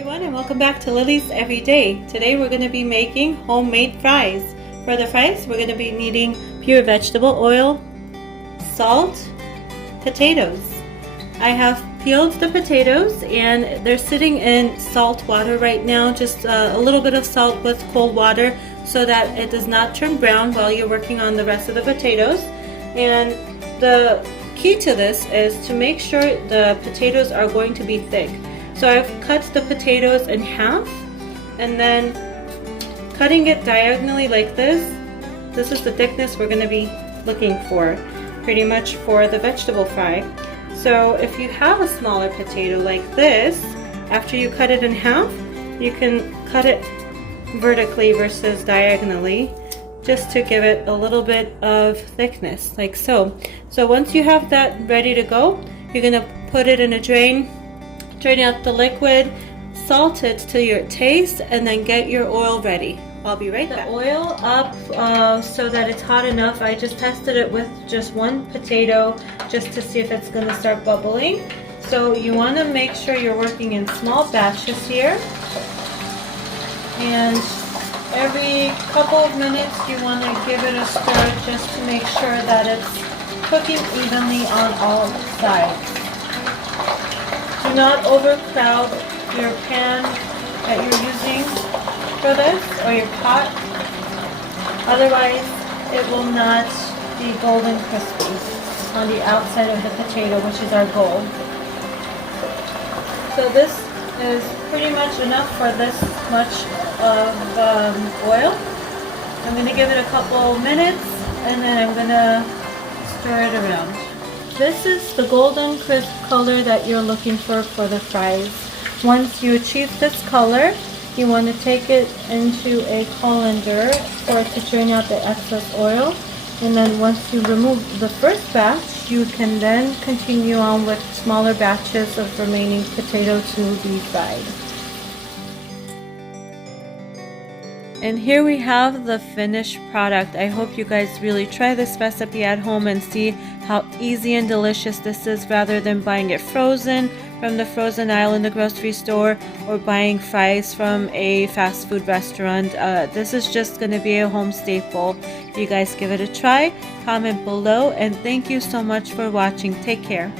Everyone, and welcome back to Lily's Everyday. Today we're going to be making homemade fries. For the fries, we're going to be needing pure vegetable oil, salt, potatoes. I have peeled the potatoes and they're sitting in salt water right now, just a little bit of salt with cold water so that it does not turn brown while you're working on the rest of the potatoes. And the key to this is to make sure the potatoes are going to be thick. So I've cut the potatoes in half and then cutting it diagonally like this. This is the thickness we're going to be looking for pretty much for the vegetable fry. So if you have a smaller potato like this, after you cut it in half, you can cut it vertically versus diagonally just to give it a little bit of thickness like so. So once you have that ready to go, you're going to put it in a drain. Drain out the liquid, salt it to your taste, and then get your oil ready. I'll be right back. The oil up so that it's hot enough. I just tested it with just one potato just to see if it's going to start bubbling. So you want to make sure you're working in small batches here. And every couple of minutes you want to give it a stir just to make sure that it's cooking evenly on all sides. Do not overcrowd your pan that you're using for this, or your pot. Otherwise, it will not be golden crispy on the outside of the potato, which is our goal. So this is pretty much enough for this much of oil. I'm going to give it a couple minutes, and then I'm going to stir it around. This is the golden crisp color that you're looking for the fries. Once you achieve this color, you want to take it into a colander for it to drain out the excess oil. And then once you remove the first batch, you can then continue on with smaller batches of remaining potato to be fried. And here we have the finished product. I hope you guys really try this recipe at home and see how easy and delicious this is, rather than buying it frozen from the frozen aisle in the grocery store or buying fries from a fast food restaurant. This is just going to be a home staple. If you guys give it a try, comment below, and thank you so much for watching. Take care.